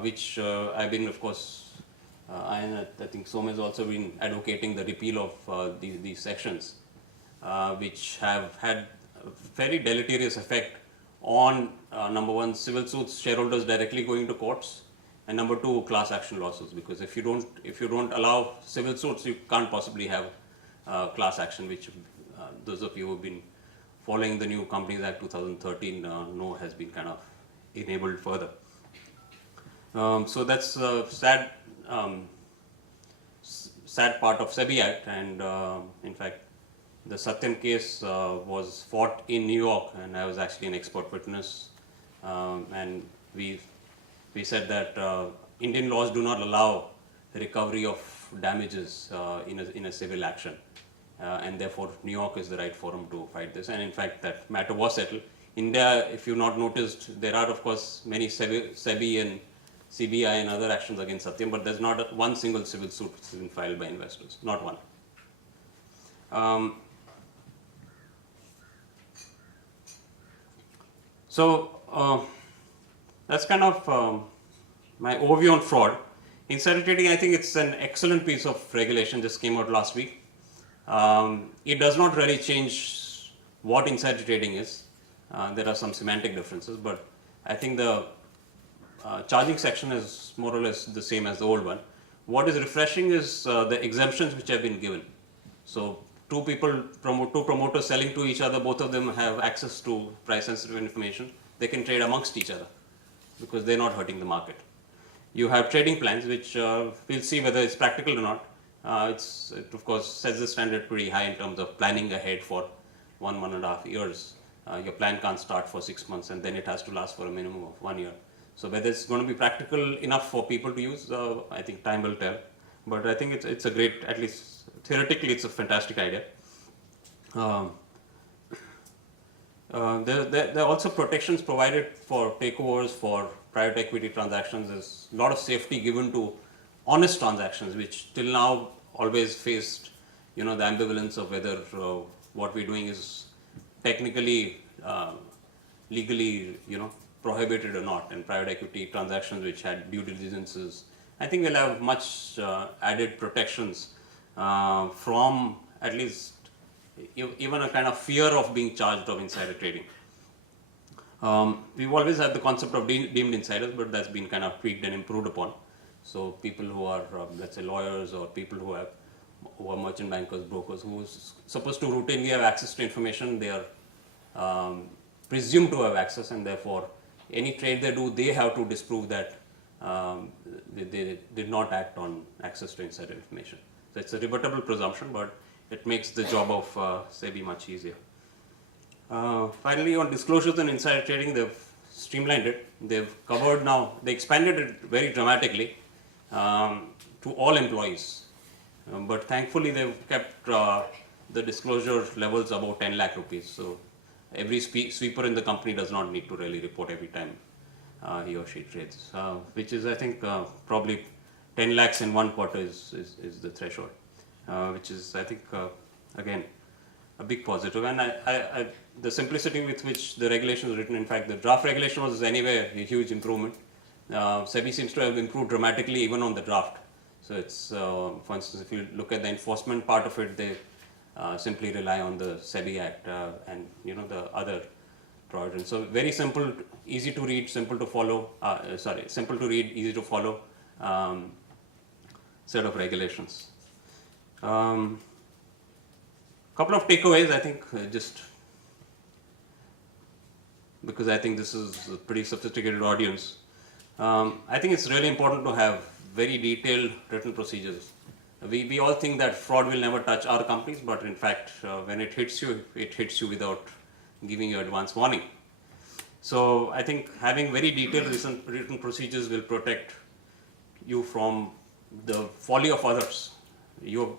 which I've been, of course, and I think Som has also been advocating the repeal of these sections, which have had a very deleterious effect on number one, civil suits, shareholders directly going to courts, and number two, class action lawsuits. Because if you don't allow civil suits, you can't possibly have class action, which those of you who've been following the new Companies Act 2013 know has been kind of enabled further. So that's a sad part of SEBI Act, and in fact, the Satyam case was fought in New York, and I was actually an expert witness. And we said that Indian laws do not allow recovery of damages in a civil action, and therefore New York is the right forum to fight this. And in fact, that matter was settled. India, if you've not noticed, there are of course many SEBI and CBI and other actions against Satyam, but there's not one single civil suit which has been filed by investors, not one. So that's kind of my overview on fraud. Insider trading, I think it's an excellent piece of regulation, just came out last week. It does not really change what insider trading is. There are some semantic differences, but I think the charging section is more or less the same as the old one. What is refreshing is the exemptions which have been given. So two promoters selling to each other, both of them have access to price sensitive information. They can trade amongst each other because they're not hurting the market. You have trading plans, which we'll see whether it's practical or not. It of course sets the standard pretty high in terms of planning ahead for 1.5 years. Your plan can't start for 6 months, and then it has to last for a minimum of 1 year. So whether it's going to be practical enough for people to use, I think time will tell. But I think it's a great, at least theoretically, it's a fantastic idea. There are also protections provided for takeovers, for private equity transactions. There's a lot of safety given to honest transactions, which till now always faced, the ambivalence of whether what we're doing is technically, legally, prohibited or not. And private equity transactions which had due diligences, I think we'll have much added protections from at least even a kind of fear of being charged of insider trading. We've always had the concept of deemed insiders, but that's been kind of tweaked and improved upon. So people who are, let's say, lawyers, or people who are merchant bankers, brokers, who are supposed to routinely have access to information, they are presumed to have access, and therefore any trade they do, they have to disprove that they did not act on access to insider information. So it's a rebuttable presumption, but it makes the job of SEBI much easier. Finally, on disclosures and insider trading, they've streamlined it. They've covered now, they expanded it very dramatically to all employees. But thankfully, they've kept the disclosure levels above 10 lakh rupees. So every sweeper in the company does not need to really report every time he or she trades, which is, I think, probably 10 lakhs in 1 quarter is the threshold, which is, I think, again, a big positive. And the simplicity with which the regulation is written, in fact, the draft regulation was anyway a huge improvement. SEBI seems to have improved dramatically even on the draft. So it's, for instance, if you look at the enforcement part of it, they simply rely on the SEBI Act and the other provisions. So very simple, easy to read, simple to follow. Simple to read, easy to follow set of regulations. Couple of takeaways, I think, just because I think this is a pretty sophisticated audience. I think it's really important to have very detailed written procedures. We all think that fraud will never touch our companies, but in fact, when it hits you without giving you advance warning. So I think having very detailed written procedures will protect you from the folly of others. You're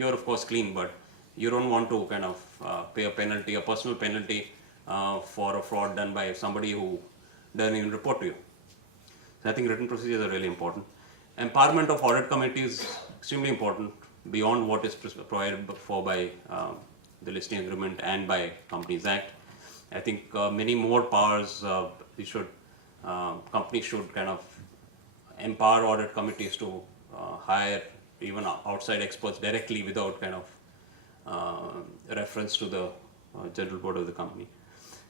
of course clean, but you don't want to kind of pay a penalty, a personal penalty for a fraud done by somebody who doesn't even report to you. So I think written procedures are really important. Empowerment of audit committees is extremely important beyond what is provided for by the listing agreement and by Companies Act. I think many more powers companies should kind of empower audit committees to hire even outside experts directly without kind of reference to the general board of the company.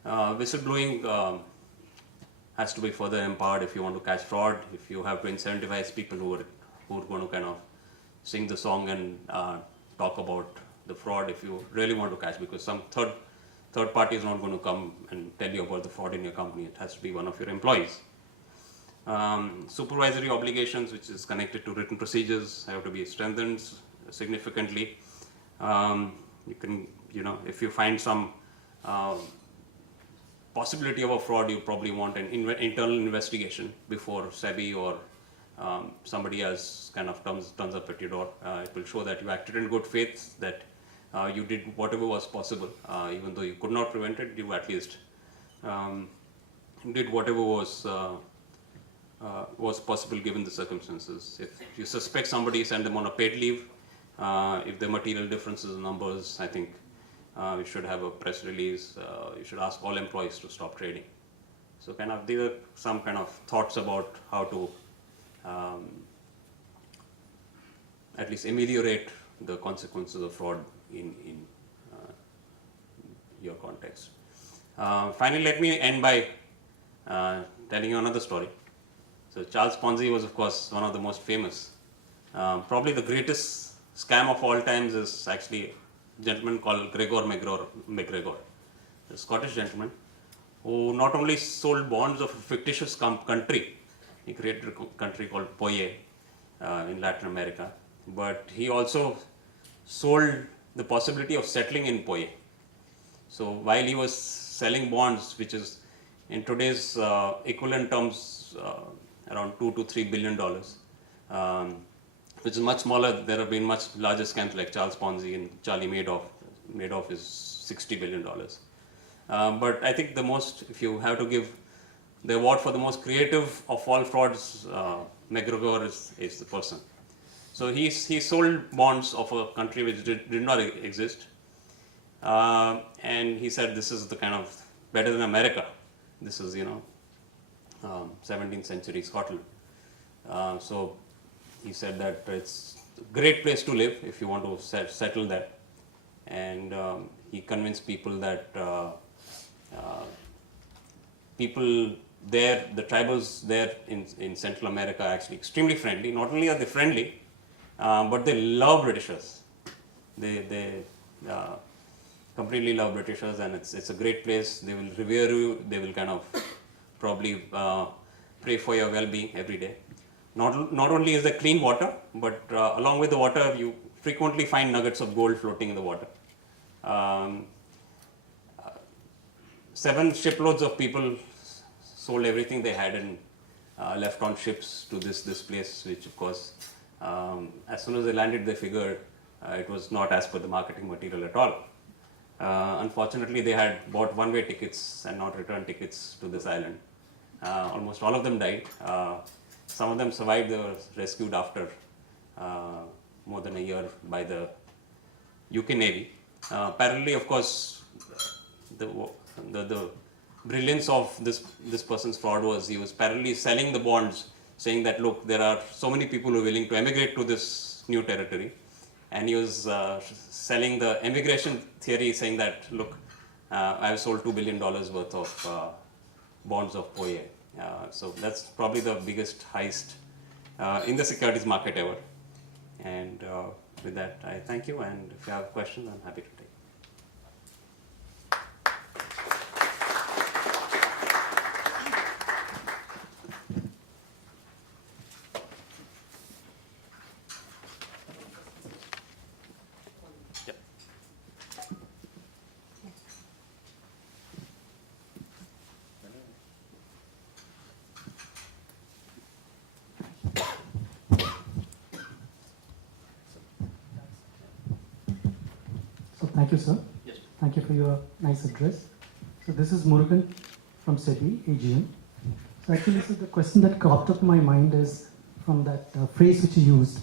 Whistleblowing has to be further empowered if you want to catch fraud, if you have to incentivize people who are going to kind of sing the song and talk about the fraud if you really want to catch, because some third party is not going to come and tell you about the fraud in your company. It has to be one of your employees. Supervisory obligations, which is connected to written procedures, have to be strengthened significantly. You can, if you find some possibility of a fraud, you probably want an internal investigation before SEBI or somebody else kind of turns up at your door. It will show that you acted in good faith, that you did whatever was possible, even though you could not prevent it. You at least did whatever was possible given the circumstances. If you suspect somebody, send them on a paid leave. If there are material differences in numbers, I think we should have a press release. You should ask all employees to stop trading. So kind of these are some kind of thoughts about how to at least ameliorate the consequences of fraud in your context. Finally, let me end by telling you another story. So Charles Ponzi was, of course, one of the most famous. Probably the greatest scam of all times is actually a gentleman called Gregor MacGregor, a Scottish gentleman who not only sold bonds of a fictitious country, he created a country called Poye in Latin America, but he also sold the possibility of settling in Poye. So while he was selling bonds, which is in today's equivalent terms around $2 to $3 billion, which is much smaller. There have been much larger scams like Charles Ponzi and Charlie Madoff. Madoff is $60 billion. But I think the most, if you have to give the award for the most creative of all frauds, MacGregor is the person. So he sold bonds of a country which did not exist. And he said this is the kind of better than America. This is, 17th century Scotland. So he said that it's a great place to live if you want to settle there. And he convinced people that people there, the tribals there in Central America are actually extremely friendly. Not only are they friendly, but they love Britishers. They completely love Britishers, and it's a great place. They will revere you. They will kind of probably pray for your well-being every day. Not only is there clean water, but along with the water, you frequently find nuggets of gold floating in the water. 7 shiploads of people sold everything they had and left on ships to this place, which of course, as soon as they landed, they figured it was not as per the marketing material at all. Unfortunately, they had bought one-way tickets and not return tickets to this island. Almost all of them died. Some of them survived. They were rescued after more than a year by the UK Navy. Parallelly, of course, the brilliance of this person's fraud was he was parallelly selling the bonds, saying that, look, there are so many people who are willing to emigrate to this new territory. And he was selling the immigration theory, saying that, look, I have sold $2 billion worth of bonds of Poye. So that's probably the biggest heist in the securities market ever. And with that, I thank you. And if you have questions, I'm happy to take. Thank you, sir. Yes. Thank you for your nice address. So this is Murugan from SEBI, AGM. So actually, so the question that cropped up in my mind is from that phrase which you used.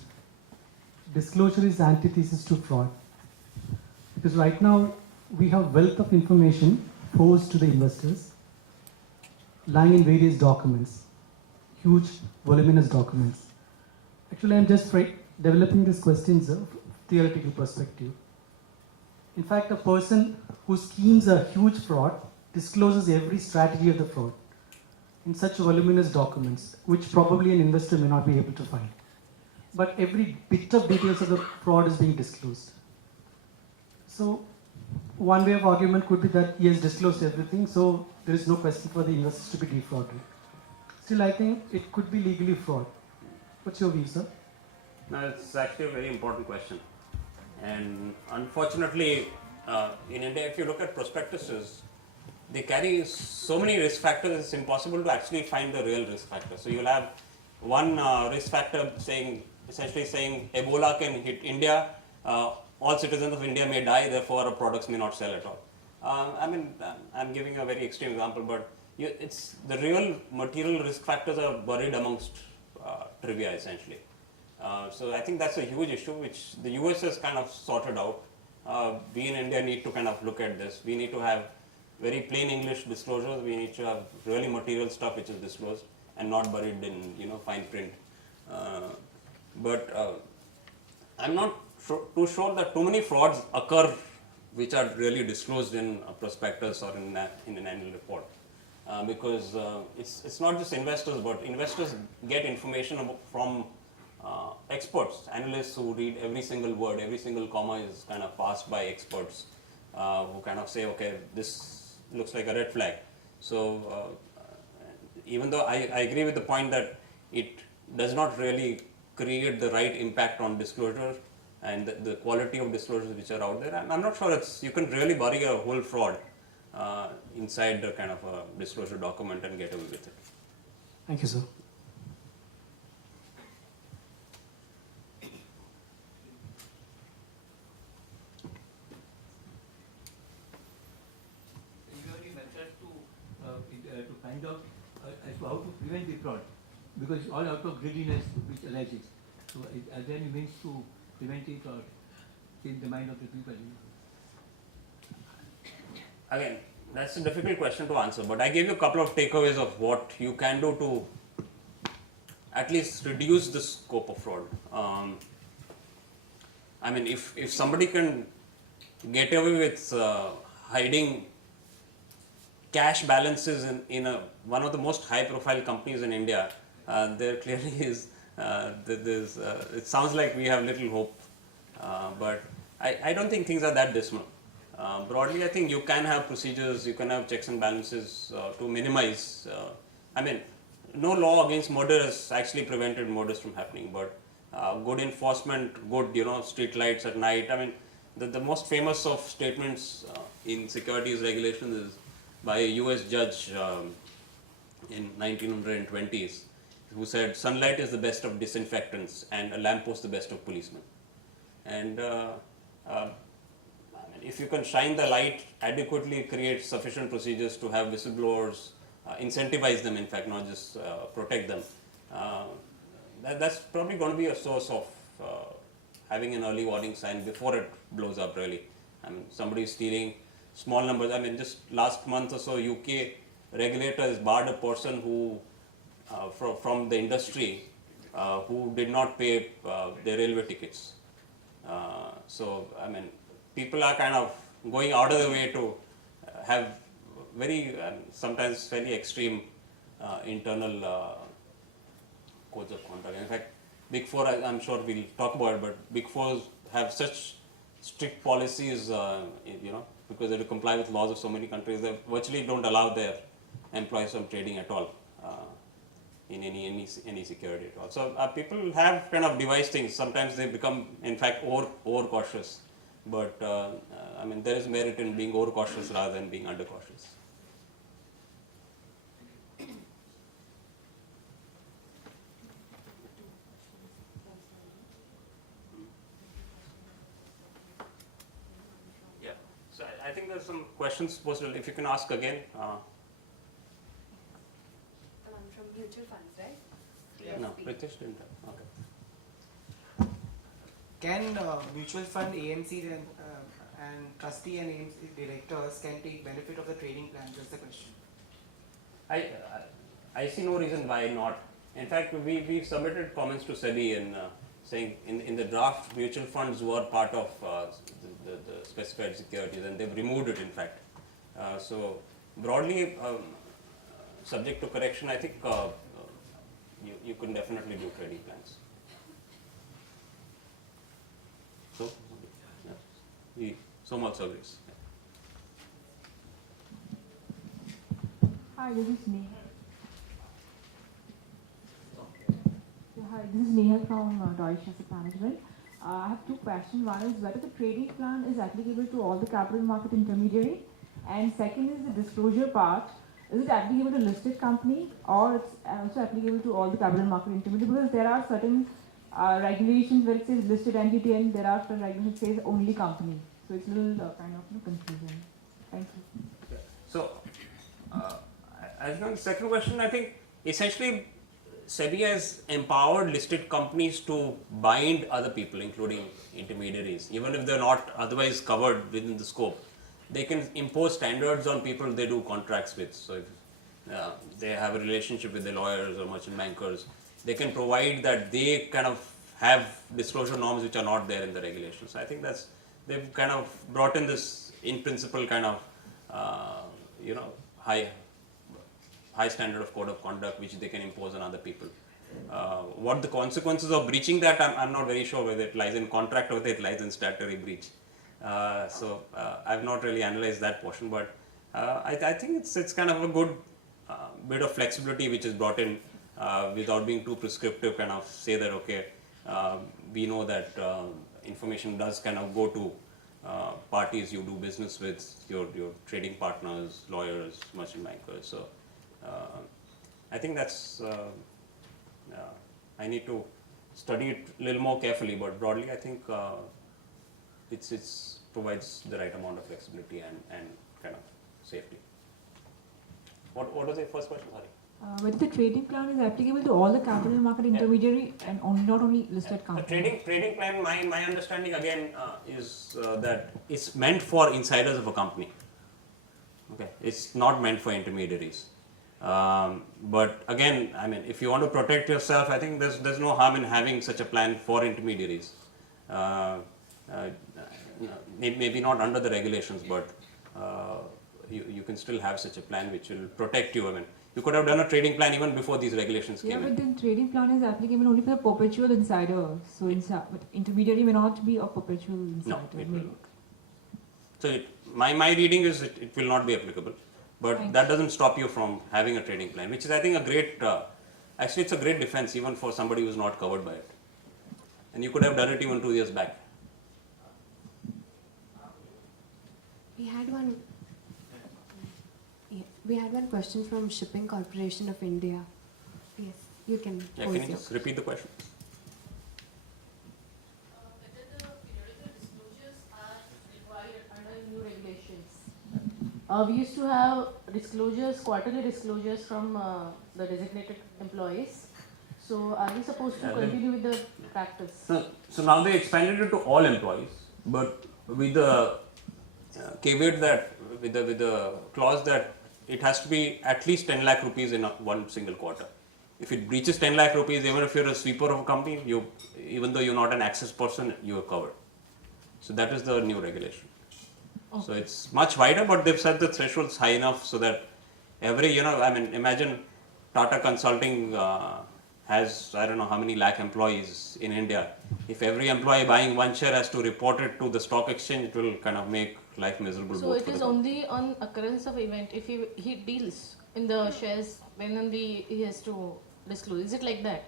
Disclosure is antithesis to fraud. Because right now, we have wealth of information posed to the investors, lying in various documents. huge, voluminous documents. Actually, I'm just developing these questions of theoretical perspective. In fact, a person who schemes a huge fraud discloses every strategy of the fraud in such voluminous documents, which probably an investor may not be able to find. But every bit of details of the fraud is being disclosed. So, one way of argument could be that he has disclosed everything, so there is no question for the investors to be defrauded. Still, I think it could be legally fraud. What's your view, sir? No, it's actually a very important question. And unfortunately, in India, if you look at prospectuses, they carry so many risk factors, it's impossible to actually find the real risk factor. So you'll have one risk factor essentially saying Ebola can hit India, all citizens of India may die, therefore our products may not sell at all. I'm giving a very extreme example, but it's the real material risk factors are buried amongst trivia essentially. So I think that's a huge issue which the US has kind of sorted out. We in India need to kind of look at this. We need to have very plain English disclosures. We need to have really material stuff which is disclosed and not buried in fine print. But I'm not too sure that too many frauds occur which are really disclosed in a prospectus or in an annual report. Because it's not just investors, but investors get information from experts, analysts who read every single word, every single comma is kind of passed by experts who kind of say, okay, this looks like a red flag. So even though I agree with the point that it does not really create the right impact on disclosure and the quality of disclosures which are out there, I'm not sure you can really bury a whole fraud inside the kind of a disclosure document and get away with it. Thank you, sir. To find out as to how to prevent the fraud, because it's all out of greediness which arises. So, are there any means to prevent it or change the mind of the people? Again, that's a difficult question to answer, but I gave you a couple of takeaways of what you can do to at least reduce the scope of fraud. If somebody can get away with hiding cash balances in one of the most high-profile companies in India, there clearly is. It sounds like we have little hope, but I don't think things are that dismal. Broadly, I think you can have procedures, you can have checks and balances to minimize. No law against murder has actually prevented murders from happening, but good enforcement, good street lights at night. The most famous of statements in securities regulations is by a US judge in 1920s, who said sunlight is the best of disinfectants and a lamppost the best of policemen. And if you can shine the light adequately, create sufficient procedures to have whistleblowers, incentivize them in fact, not just protect them, that's probably going to be a source of having an early warning sign before it blows up really. Somebody is stealing small numbers. Just last month or so, UK regulators barred a person who, from the industry, who did not pay their railway tickets. People are kind of going out of the way to have very, sometimes very extreme internal codes of conduct. In fact, Big Four, I'm sure we'll talk about it, but Big Fours have such strict policies, because they have to comply with laws of so many countries, they virtually don't allow their employees from trading at all in any security at all. So people have kind of devised things. Sometimes they become, in fact, over cautious. But there is merit in being over cautious rather than being under cautious. Yeah. So I think there's some questions posted. If you can ask again. From mutual funds, right? No, CSP. Pritesh didn't have. Okay. Can mutual fund AMCs and trustee and AMC directors can take benefit of the trading plan? Just the question. I see no reason why not. In fact, we submitted comments to SEBI in saying in the draft mutual funds were part of the specified securities, and they've removed it. In fact, so broadly subject to correction, I think you can definitely do trading plans. So, yeah, Som also agrees. Hi, this is Neha. Hi, this is Neha from Deutsche Asset Management. I have two questions. One is whether the trading plan is applicable to all the capital market intermediary, and second is the disclosure part. Is it applicable to listed company or it's also applicable to all the capital market intermediary? Because there are certain regulations where it says listed entity and there are certain regulations that says only company. So it's a little kind of confusing. Thank you. So, as for the second question, I think essentially SEBI has empowered listed companies to bind other people, including intermediaries, even if they're not otherwise covered within the scope. They can impose standards on people they do contracts with. So, if they have a relationship with the lawyers or merchant bankers, they can provide that they kind of have disclosure norms which are not there in the regulations. So I think they've kind of brought in this, in principle, kind of high standard of code of conduct which they can impose on other people. What the consequences of breaching that, I'm not very sure whether it lies in contract or whether it lies in statutory breach. So I've not really analyzed that portion, but I think it's kind of a good bit of flexibility which is brought in without being too prescriptive. Kind of say that okay, we know that information does kind of go to parties you do business with, your trading partners, lawyers, merchant bankers. So I think that's I need to study it a little more carefully, but broadly I think it's provides the right amount of flexibility and kind of safety. What was the first question? Sorry. Whether the trading plan is applicable to all the capital market intermediary and not only listed The companies. trading plan, my understanding again is that it's meant for insiders of a company. Okay, it's not meant for intermediaries. But again, I mean, if you want to protect yourself, I think there's no harm in having such a plan for intermediaries. Maybe not under the regulations, but you can still have such a plan which will protect you. I mean, you could have done a trading plan even before these regulations Yeah, came but in. then trading plan is applicable only for the perpetual insider. So but intermediary may not be a perpetual insider. No, it will maybe. not. So my reading is it will not be applicable, but Thanks. that doesn't stop you from having a trading plan, which is I think a great, actually it's a great defense even for somebody who's not covered by it. And you could have done it even 2 years back. We had one. Yeah, we had one question from Shipping Corporation of India. Yes, you can Yeah, pose can you your just repeat the question? Whether the periodical disclosures are required under new regulations. We used to have disclosures, quarterly disclosures from the designated employees. So are we supposed to Yeah, continue with the practice? So now they expanded it to all employees, but with the caveat that with the clause that it has to be at least 10 lakh rupees in one single quarter. If it breaches 10 lakh rupees, even if you're a sweeper of a company, even though you're not an access person, you are covered. So that is the new regulation. So it's much wider, but they've set the thresholds high enough so that every, I mean, imagine Tata Consulting has, I don't know how many lakh employees in India. If every employee buying one share has to report it to the stock exchange, it will kind of make life miserable. So both it for the is company. only on occurrence of event if he deals in the shares when only he has to disclose. Is it like that?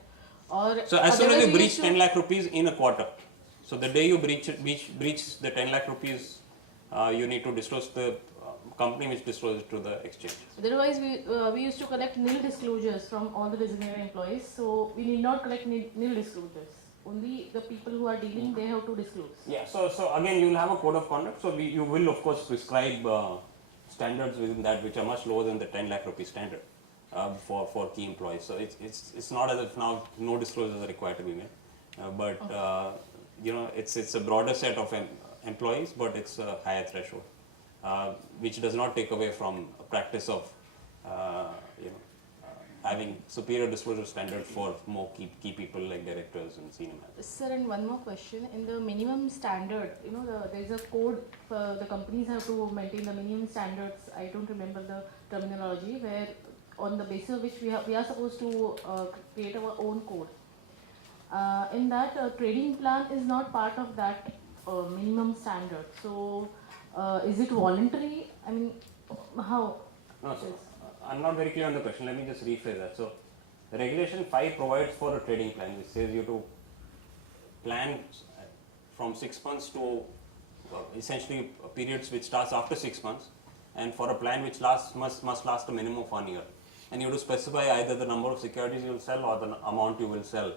Or So as soon as otherwise you we breach used to- 10 lakh rupees in a quarter, so the day you breach the 10 lakh rupees, you need to disclose the company which discloses to the exchange. Otherwise, we used to collect nil disclosures from all the designated employees, so we need not collect nil disclosures. Only the people who are dealing, they have to disclose. Yeah, so again, you will have a code of conduct. So you will of course prescribe standards within that which are much lower than the 10 lakh rupee standard for key employees. So it's not as if now no disclosures are required to be made, but it's a broader set of employees, but it's a higher threshold, which does not take away from a practice of having superior disclosure standards for more key people like directors and senior managers. Sir, and one more question. In the minimum standard, there is a code the companies have to maintain the minimum standards. I don't remember the terminology, where on the basis of which we are supposed to create our own code. In that, trading plan is not part of that minimum standard. So, is it voluntary? I mean, how? No, so, I'm not very clear on the question. Let me just rephrase that. So, Regulation 5 provides for a trading plan, which says you to plan from 6 months to essentially periods which starts after 6 months, and for a plan which must last a minimum of 1 year. And you have to specify either the number of securities you will sell or the amount you will sell,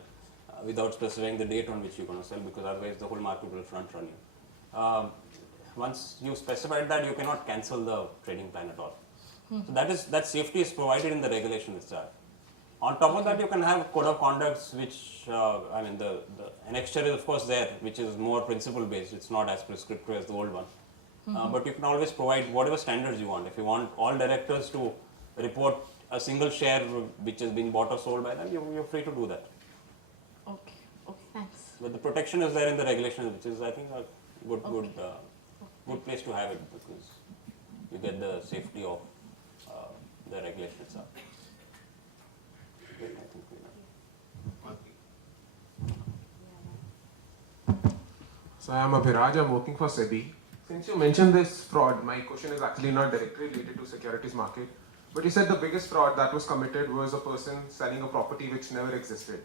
without specifying the date on which you're going to sell, because otherwise the whole market will front run you. Once you specified that, you cannot cancel the trading plan at all. So that safety is provided in the regulation itself. On top of that, you can have code of conducts, which the annexure is of course there, which is more principle based. It's not as prescriptive as the old one. But you can always provide whatever standards you want. If you want all directors to report a single share which is being bought or sold by them, you're free to do that. Okay, thanks. But the protection is there in the regulation, which is I think a good place to have it, because you get the safety of the regulation itself. Okay, I think we So I am Abhiraj, I am working for SEBI. Since you mentioned this fraud, my question is actually not directly related to securities market, but you said the biggest fraud that was committed was a person selling a property which never existed.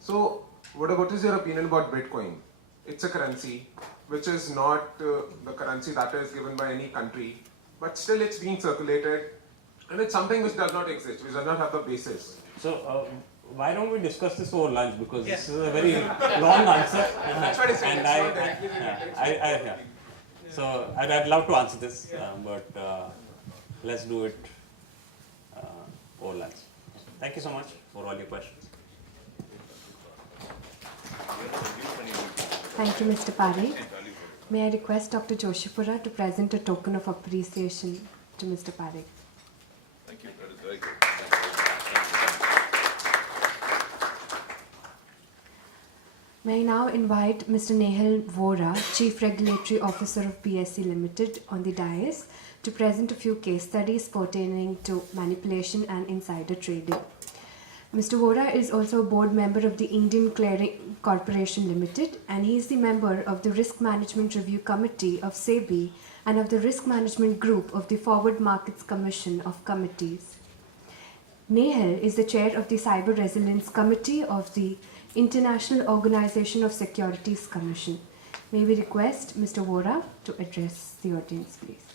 So what is your opinion about Bitcoin? It's a currency which is not the currency that is given by any country, but still it's being circulated, and it's something which does not exist, which does not have the basis. So, why don't we discuss this over lunch, because this is a very long answer. That's what I said. Yeah. So I'd love to answer this, but let's do it over lunch. Thank you so much for all your questions. Thank you, Mr. Parekh. May I request Dr. Joshipura to present a token of appreciation to Mr. Parekh. Thank you. That is very good. May I now invite Mr. Nehal Vora, Chief Regulatory Officer of PSC Limited, on the dais to present a few case studies pertaining to manipulation and insider trading. Mr. Vora is also a board member of the Indian Clearing Corporation Limited, and he is the member of the Risk Management Review Committee of SEBI and of the Risk Management Group of the Forward Markets Commission of Committees. Nehal is the chair of the Cyber Resilience Committee of the International Organization of Securities Commission. May we request Mr. Vora to address the audience, please.